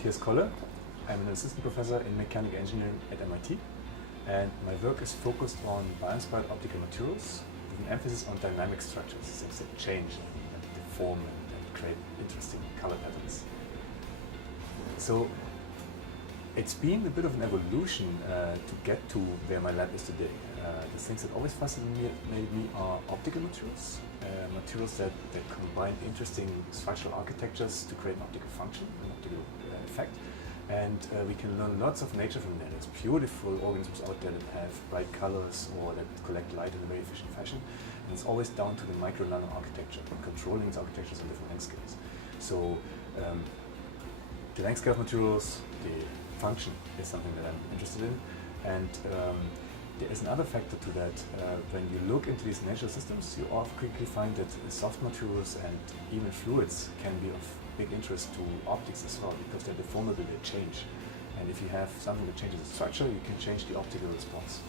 Matthias Koller. I'm an assistant professor in mechanical engineering at MIT, and my work is focused on bio-inspired optical materials with an emphasis on dynamic structures, things that change and deform and create interesting color patterns. So it's been a bit of an evolution to get to where my lab is today. The things that always fascinated me are optical materials, materials that combine interesting structural architectures to create an optical function, an optical effect. And we can learn lots of nature from there. There's beautiful organisms out there that have bright colors or that collect light in a very efficient fashion. And it's always down to the micro-nano architecture, controlling its architectures on different length scales. So the length scale of materials, the function is something that I'm interested in. And there is another factor to that. When you look into these natural systems, you often quickly find that soft materials and even fluids can be of big interest to optics as well, because they're deformable, they change. And if you have something that changes the structure, you can change the optical response.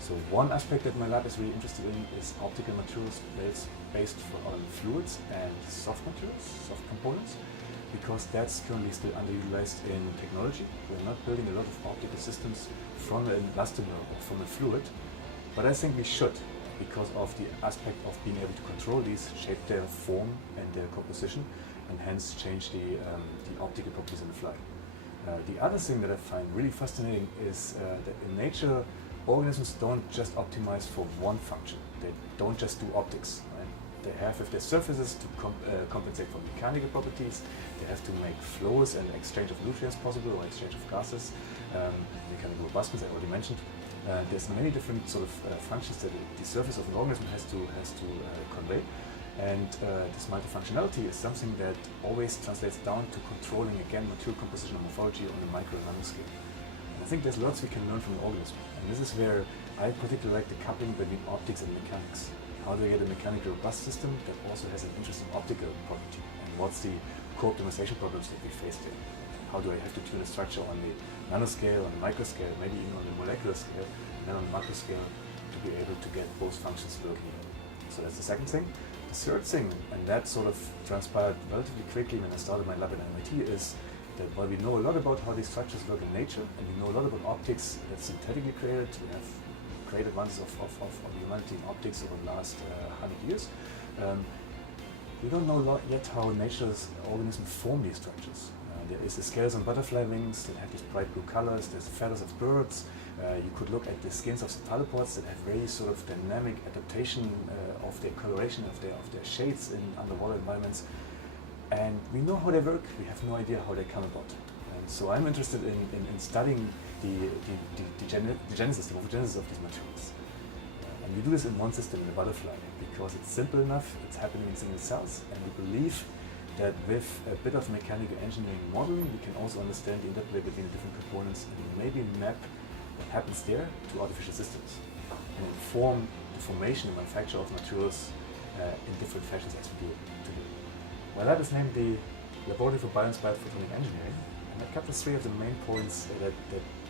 So one aspect that my lab is really interested in is optical materials based on fluids and soft materials, soft components, because that's currently still underutilized in technology. We're not building a lot of optical systems from an elastomer or from a fluid, but I think we should, because of the aspect of being able to control these, shape their form and their composition, and hence change the optical properties on the fly. The other thing that I find really fascinating is that in nature, organisms don't just optimize for one function. They don't just do optics. Right? They have, if their surfaces, to compensate for mechanical properties. They have to make flows and exchange of nutrients possible, or exchange of gases. Mechanical robustness, I already mentioned. There's many different sort of functions that the surface of an organism has to convey. And this multifunctionality is something that always translates down to controlling, again, material composition and morphology on the micro and nano scale. And I think there's lots we can learn from the organism. And this is where I particularly like the coupling between optics and mechanics. How do I get a mechanically robust system that also has an interesting optical property? And what's the co-optimization problems that we face there? How do I have to tune the structure on the nanoscale, on the microscale, maybe even on the molecular scale, and then on the macro scale to be able to get both functions working? So that's the second thing. The third thing, and that sort of transpired relatively quickly when I started my lab at MIT, is that while we know a lot about how these structures work in nature, and we know a lot about optics that's synthetically created, we have great advances of humanity in optics over the last 100 years, we don't know yet how nature's organisms form these structures. There is the scales on butterfly wings that have these bright blue colors, there's the feathers of birds. You could look at the skins of cephalopods that have very sort of dynamic adaptation of their coloration, of their shades in underwater environments. And we know how they work, we have no idea how they come about. And so I'm interested in studying the genesis, the morphogenesis of these materials. And we do this in one system, in the butterfly, because it's simple enough, it's happening in single cells, and we believe that with a bit of mechanical engineering modeling, we can also understand the interplay between the different components and maybe map what happens there to artificial systems and inform the formation and manufacture of materials in different fashions as we do today. My lab is named the Laboratory for Bio-Inspired Photonic Engineering, and that covers three of the main points that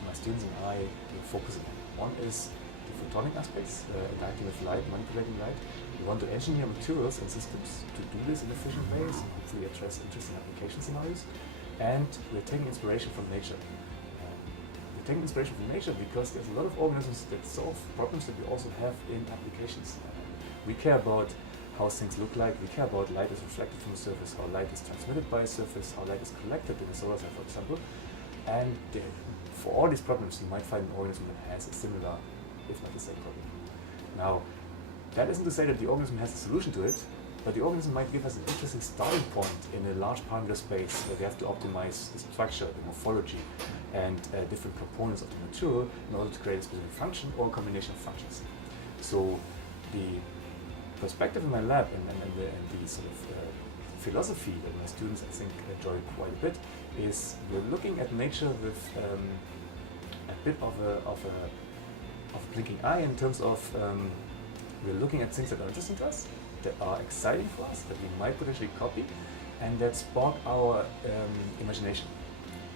my students and I focus on. One is the photonic aspects, interacting with light, manipulating light. We want to engineer materials and systems to do this in efficient ways and hopefully address interesting application scenarios. And we're taking inspiration from nature. We're taking inspiration from nature because there's a lot of organisms that solve problems that we also have in applications. We care about how things look like, we care about light is reflected from the surface, how light is transmitted by a surface, how light is collected in the solar cell, for example. And for all these problems, you might find an organism that has a similar, if not the same problem. Now, that isn't to say that the organism has a solution to it, but the organism might give us an interesting starting point in a large parameter space where we have to optimize the structure, the morphology, and different components of the material in order to create a specific function or a combination of functions. So the perspective in my lab and the sort of philosophy that my students, I think, enjoy quite a bit is we're looking at nature with a bit of a blinking eye in terms of we're looking at things that are interesting to us, that are exciting for us, that we might potentially copy, and that spark our imagination.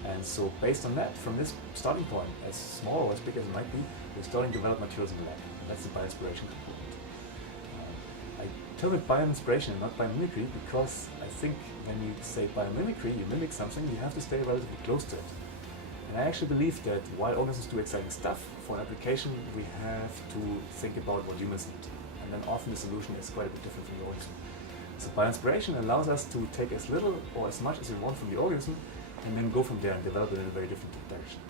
And so based on that, from this starting point, as small or as big as it might be, we're starting to develop materials in the lab. That's the bio-inspiration component. I term it bioinspiration and not biomimicry, because I think when you say biomimicry, you mimic something, you have to stay relatively close to it. And I actually believe that while organisms do exciting stuff, for an application we have to think about what humans need. And then often the solution is quite a bit different from the organism. So bioinspiration allows us to take as little or as much as we want from the organism and then go from there and develop it in a very different direction.